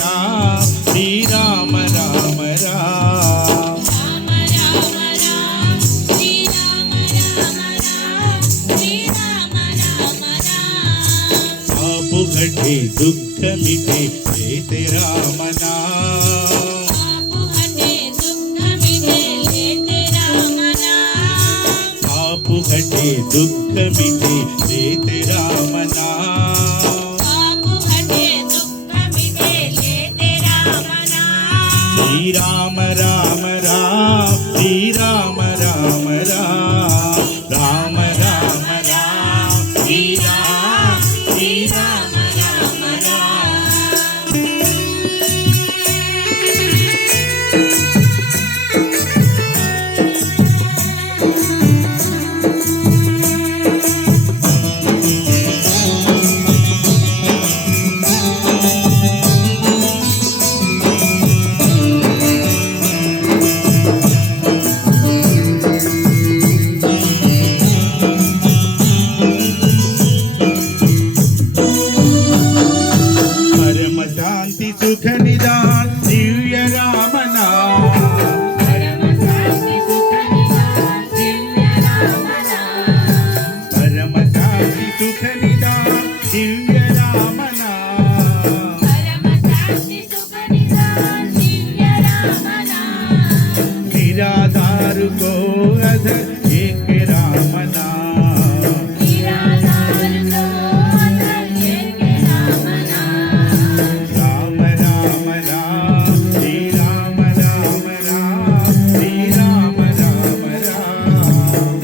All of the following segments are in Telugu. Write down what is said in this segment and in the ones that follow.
రామ శ్రీరామ రామ రామ पाप घटे दुख मिटे लेते राम नाम पाप घटे दुख मिटे लेते राम नाम श्री राम राम राम श्री राम राम राम राम राम राम श्री राम श्री राम राम परम शांति सुख निदान दिव्य राम नाम परम शांति सुख निदान दिव्य राम नाम निराधार को अधर एक राम नाम राम राम राम श्री राम राम राम श्री राम राम राम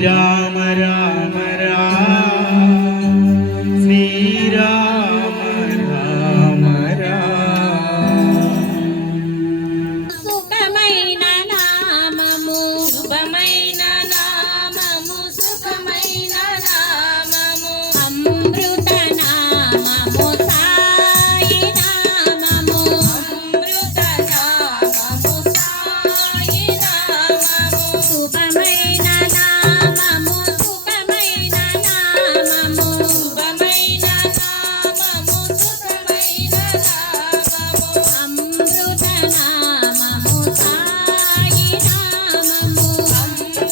శ్రీరామ రామ రామ శ్రీరామ రామ రామ. సుఖమైన నామము శుభమైన నామము సుఖమైన నామము అమృత నామము సాయి నామము అమృత నామము సాయి నామము శుభమైన నామము శుభమైన నామము శుభమైన నామము శుభమైన నామము అమృత నామము సాయి నామము అమృత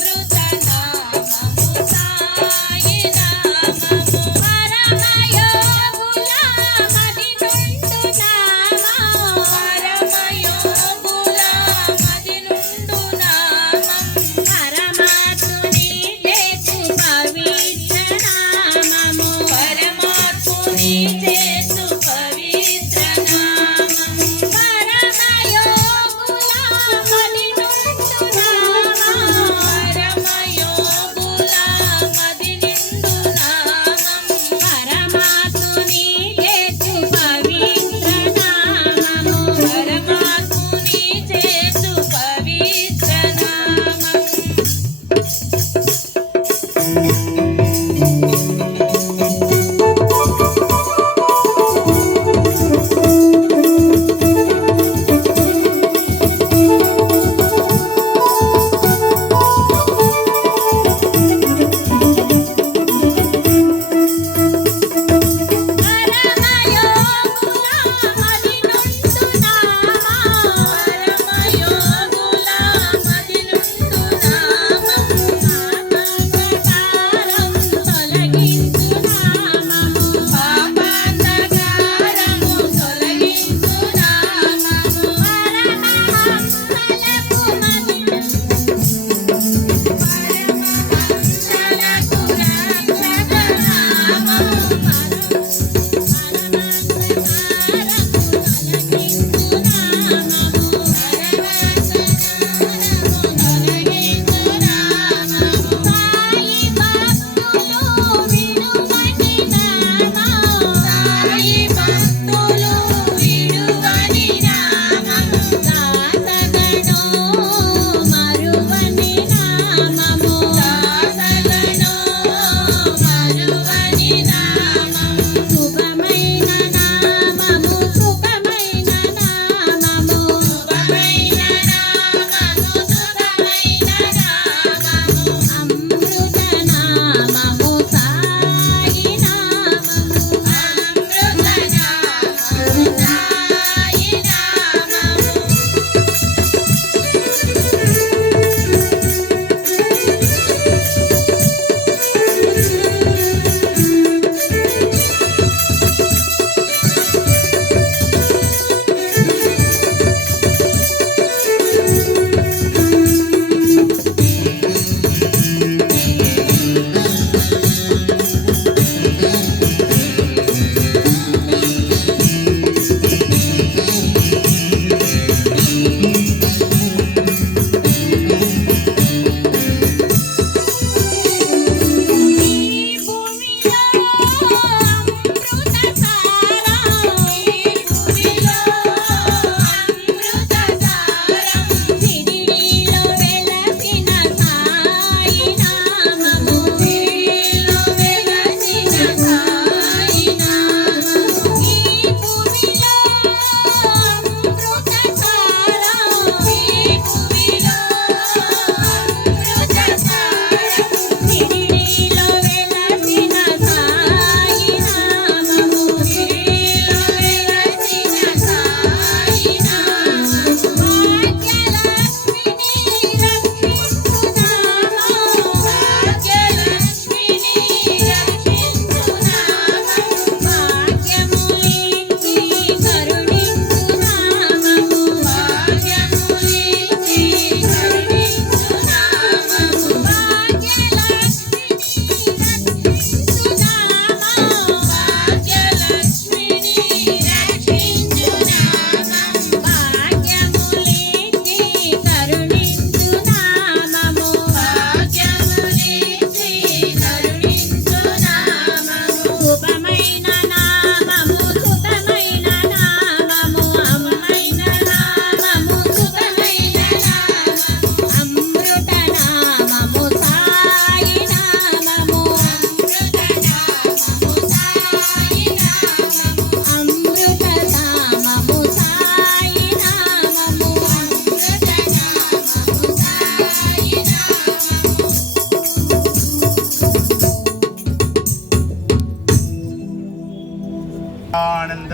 आनंद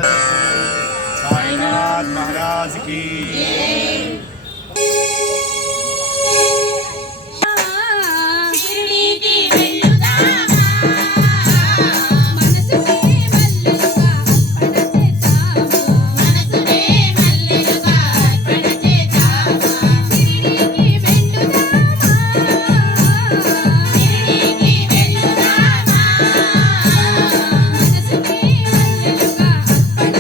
साईनाथ महाराज की షిరిడీకి వెళ్ళుదామా మనసునే మల్లెలుగా అర్పణ చేద్దామా మనసునే మల్లెలుగా అర్పణ చేద్దామా షిరిడీకి వెళ్ళుదామా షిరిడీకి వెళ్ళుదామా మనసునే మల్లెలుగా అర్పణ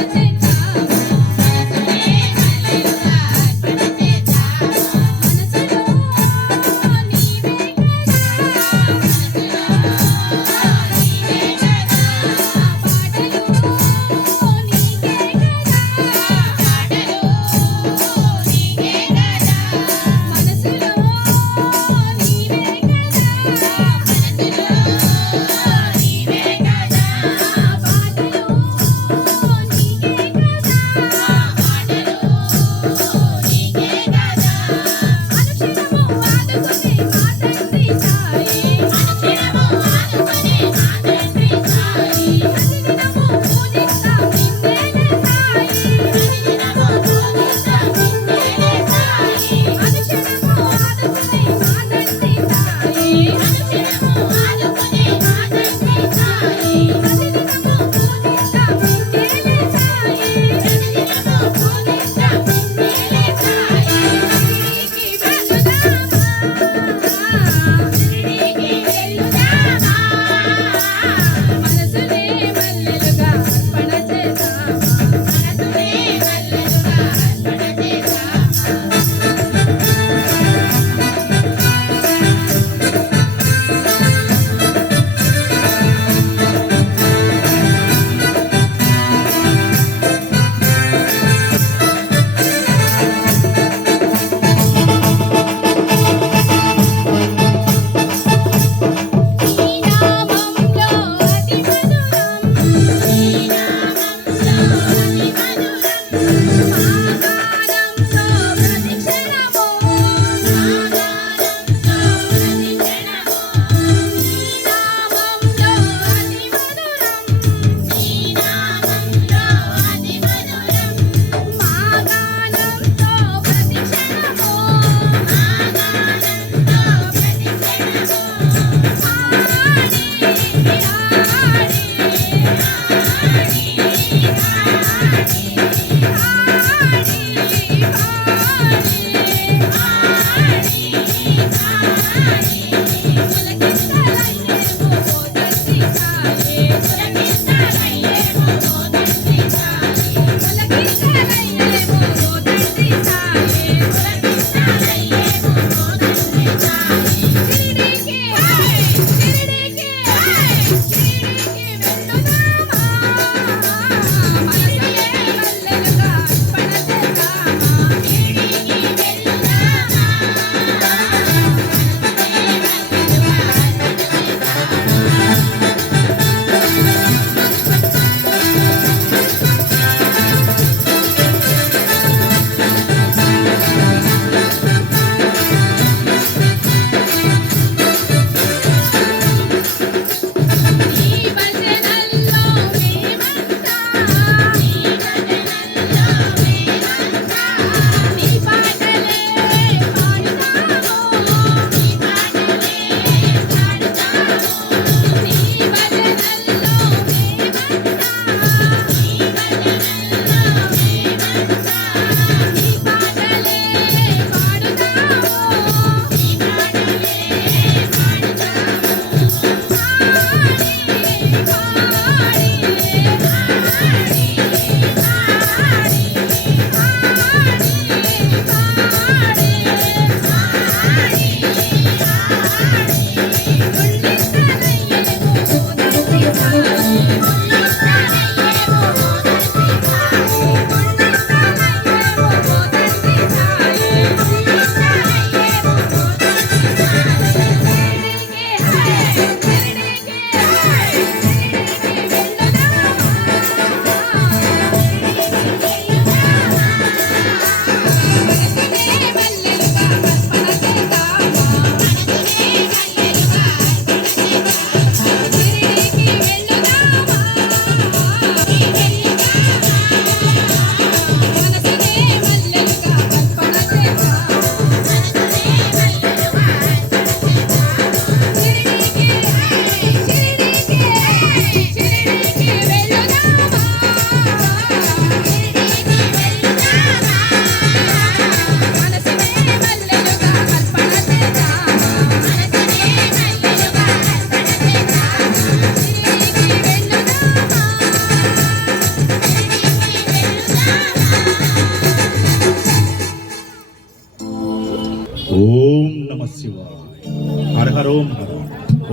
హర హర ఓం హర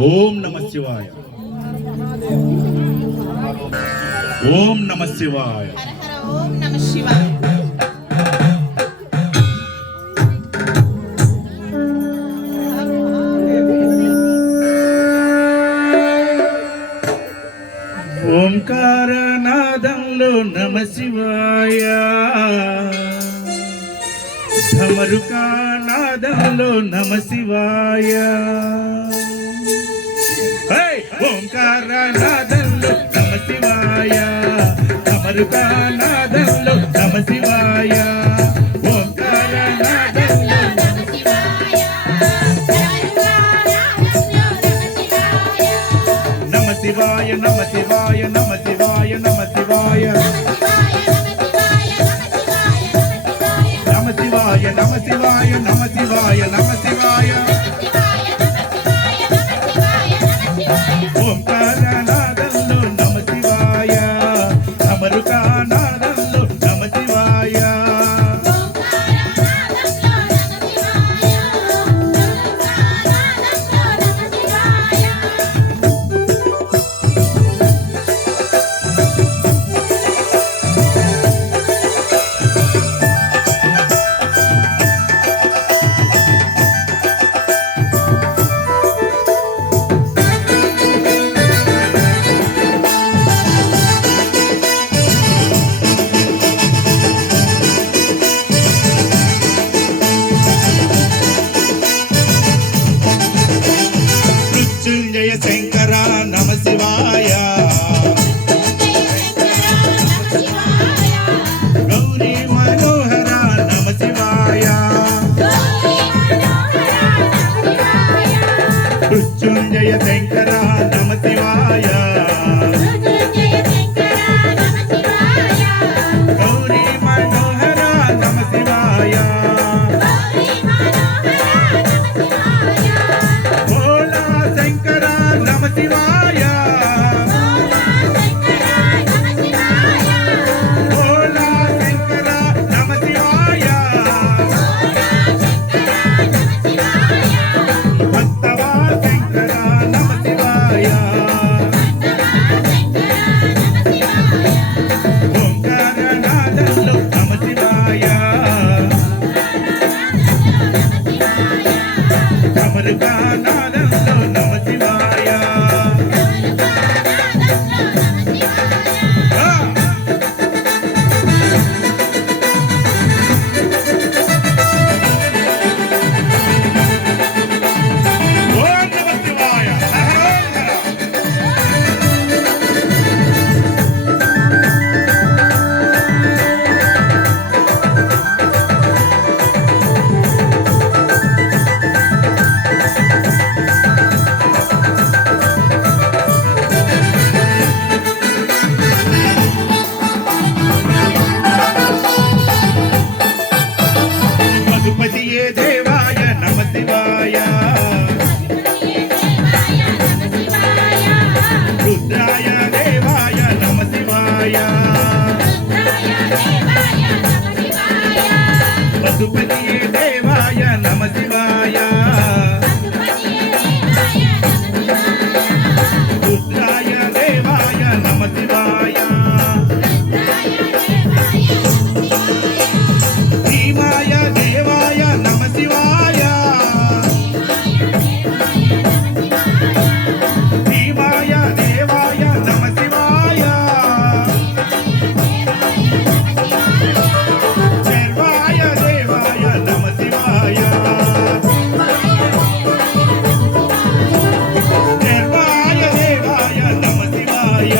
ఓం నమ శివాయ ఓం నమ శివాయ హర హర ఓం నమ శివాయ. ఓంకార నాదంలో నమ శివాయ ఢమరుకా నాదంలో నమ శివాయ హే! ఓంకార నాదంలో నమ శివాయ ఢమరుకా నాదంలో నమ శివాయ ఓంకార నాదంలో నమ శివాయ. నమ శివాయ నమ శివాయ నమ శివాయ నమ శివాయ నమ శివాయ నమ శివాయ నమ శివాయ నమ శివాయ ఓంకార నాదంలో నమ శివాయ అమరుకా నాదంలో నమ శివాయ మృత్యుంజయ శంకర నమ శివాయ గౌరీ మనోహర నమ శివాయ మృత్యుంజయ శంకర నమ శివాయ గౌరీ మనోహర నమ శివాయ భోలా శంకర నమ శివాయ భోలా శంకర నమ శివాయ భక్తవా శంకర నమ శివాయ ఓంకార నాదంలో నమ శివాయ అమరుకా నాదంలో నమ శివాయ ఆ! ఓం నమ శివాయ హర ఓం హర మధుపతియే దేవాయ నమ శివాయ రుద్రాయ దేవాయ నమ శివాయ మధుపతియే దేవాయ నమ శివాయ రుద్రాయ దేవాయ నమ శివాయ భీమాయ దేవాయ నమ శివాయ భీమాయ దేవాయ నమ శివాయ శర్వాయ దేవాయ నమ శివాయ శర్వాయ దేవాయ నమ శివాయ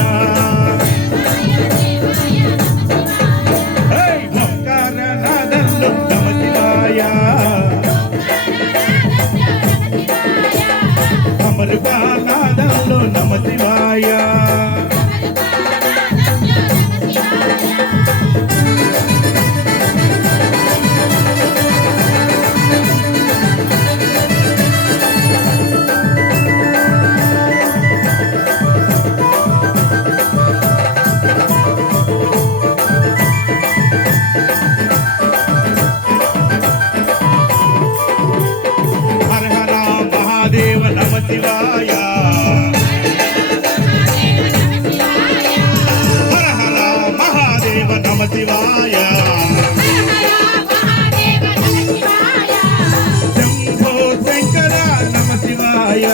హే! ఓంకార నాదంలో నమ శివాయ అమరుకా నాదంలో నమ శివాయ హర హర శివాయ హర హర మహాదేవ నమ శివాయ శంభో శంకర నమ శివాయ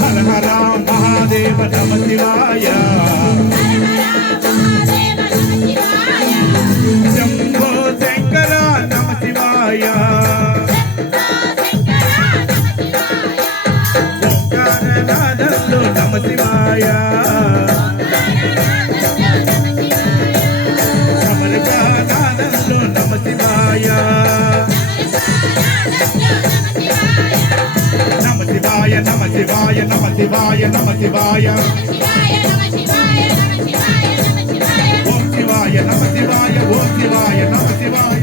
హర హర మహాదేవ నమ శివాయ శంభో శంకర నమ శివాయ ఓంకారనాదంలో నమ శివాయ సమరకానాదంలో నమ శివాయ నమ శివాయ నమ శివాయ నమ శివాయ నమ శివాయ ఓం శివాయ నమ శివాయ ఓం శివాయ నమ శివాయ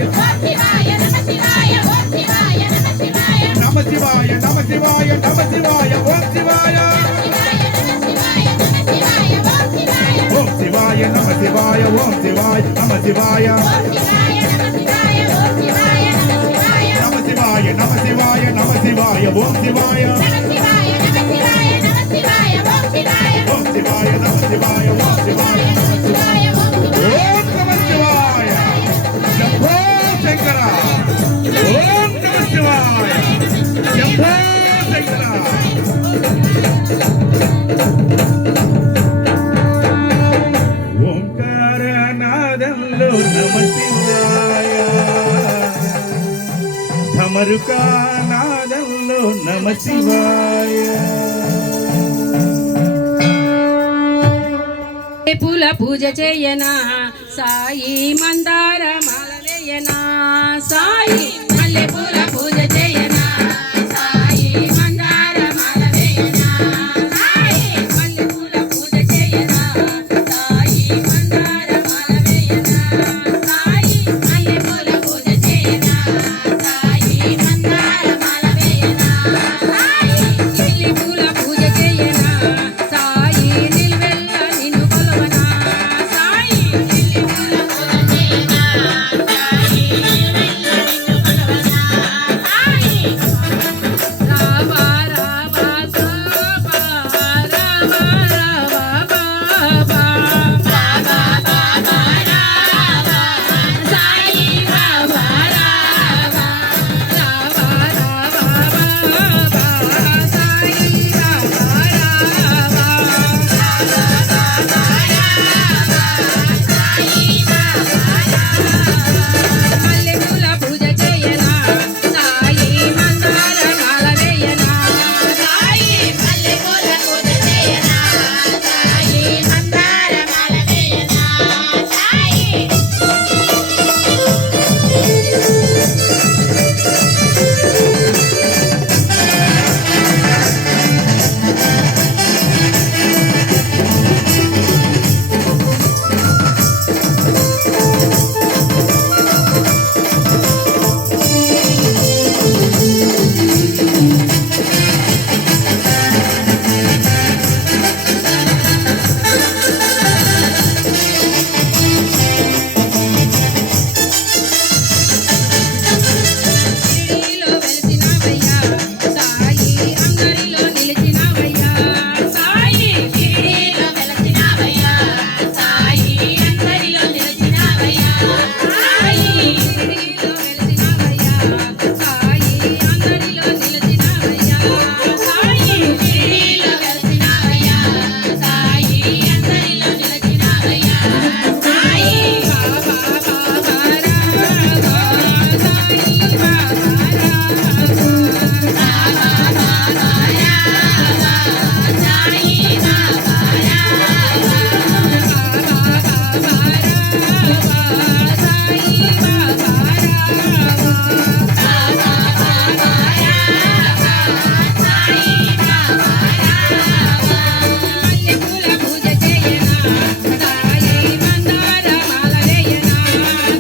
నమ శివాయ నమ శివాయ నమ శివాయ ఓం శివాయ ఓం శివాయ నమ శివాయ ఓం శివాయ నమ శివాయ నమ శివాయ నమ శివాయ నమ శివాయ ఓం శివాయ ఓం శివాయ నమ శివాయ ఓం శివాయ నమ శివాయ ఓం నమ శివాయ శంభో శంకర ఓం నమ శివాయ శంభో శంకర ఓంకారనాదంలో నమ శివాయ ధమరుకానాదంలో నమ శివాయ పూల పూజ చేయనా సాయి మందార మాల వేయనా సాయి మల్లె పూల పూజ చేయనా సాయి మందార మాల వేయనా సాయి మల్లె పూల పూజ చేయనా సాయి మందార మాల వేయనా సాయి మల్లె పూల పూజ చేయనా సాయి మందార మాల వేయనా సాయి లిల్లీ పూల పూజ చేయనా సాయి నిల్వెల్ల నిన్ను కొలవనా సాయి లిల్లీ పూల పూజ చేయనా సాయి నిల్వెల్ల నిన్ను కొలవనా సాయి రావా రావా సోబా రావా రావా బాబా రావా బాబా రావా సాయి రావా రావా రావా రావా బాబా సాయి రావా రావా రావా బాబా రావా సాయి రావా రావా మల్లె పూల పూజ చేయనా సాయి మందార మాల వేయనా సాయి మల్లె పూల పూజ చేయనా సాయి మందార మాల వేయనా సాయి షిరిడీలో వెలిసినవయ్యా సాయి అందరిలో నిలిచినవయ్యా సాయి షిరిడీలో వెలిసినవయ్యా సాయి అందరిలో నిలిచినవయ్యా సాయి షిరిడీలో వెలిసినవయ్యా సాయి అందరిలో నిలిచినవయ్యా సాయి షిరిడీలో వెలిసినవయ్యా సాయి అందరిలో నిలిచినవయ్యా సాయి బాబా బాబా రావా సాయి బాబా రావా బాబా రావా సాయి బాబా రావా బాబా రావా సాయి బాబా రావా బాబా రావా సాయి బాబా రావా మల్లె పూల పూజ చేయనా సాయి మందార మాల వేయనా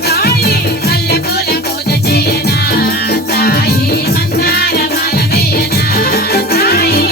సాయి మల్లె పూల పూజ చేయనా సాయి మందార మాల వేయనా సాయి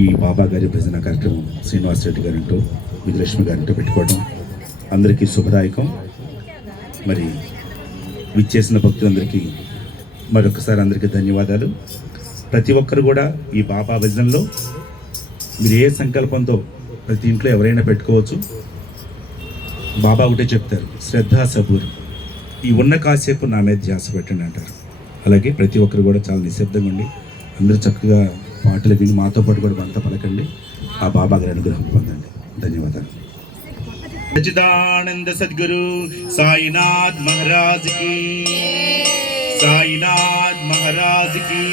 ఈ బాబా గారి భజన కార్యక్రమం శ్రీనివాస్ రెడ్డి గారింటో విజయలక్ష్మి గారింటో పెట్టుకోవడం అందరికీ శుభదాయకం. మరి విచ్చేసిన భక్తులందరికీ మరొకసారి అందరికీ ధన్యవాదాలు. ప్రతి ఒక్కరు కూడా ఈ బాబా భజనలో మీరు ఏ సంకల్పంతో ప్రతి ఇంట్లో ఎవరైనా పెట్టుకోవచ్చు. బాబా ఒకటే చెప్తారు, శ్రద్ధ సబూర్, ఈ ఉన్న కాసేపు నా మీద ధ్యాస పెట్టండి అంటారు. అలాగే ప్రతి ఒక్కరు కూడా చాలా నిశ్శబ్దంగా ఉండి అందరూ చక్కగా పాటలు విని మాతో పాటు కూడా వంట పలకండి. ఆ బాబా గారి అనుగ్రహం పొందండి. ధన్యవాదాలు. సచ్చిదానంద సద్గురు సాయినాథ్ మహారాజ్ కి, సాయినాథ్ మహారాజ్ కి.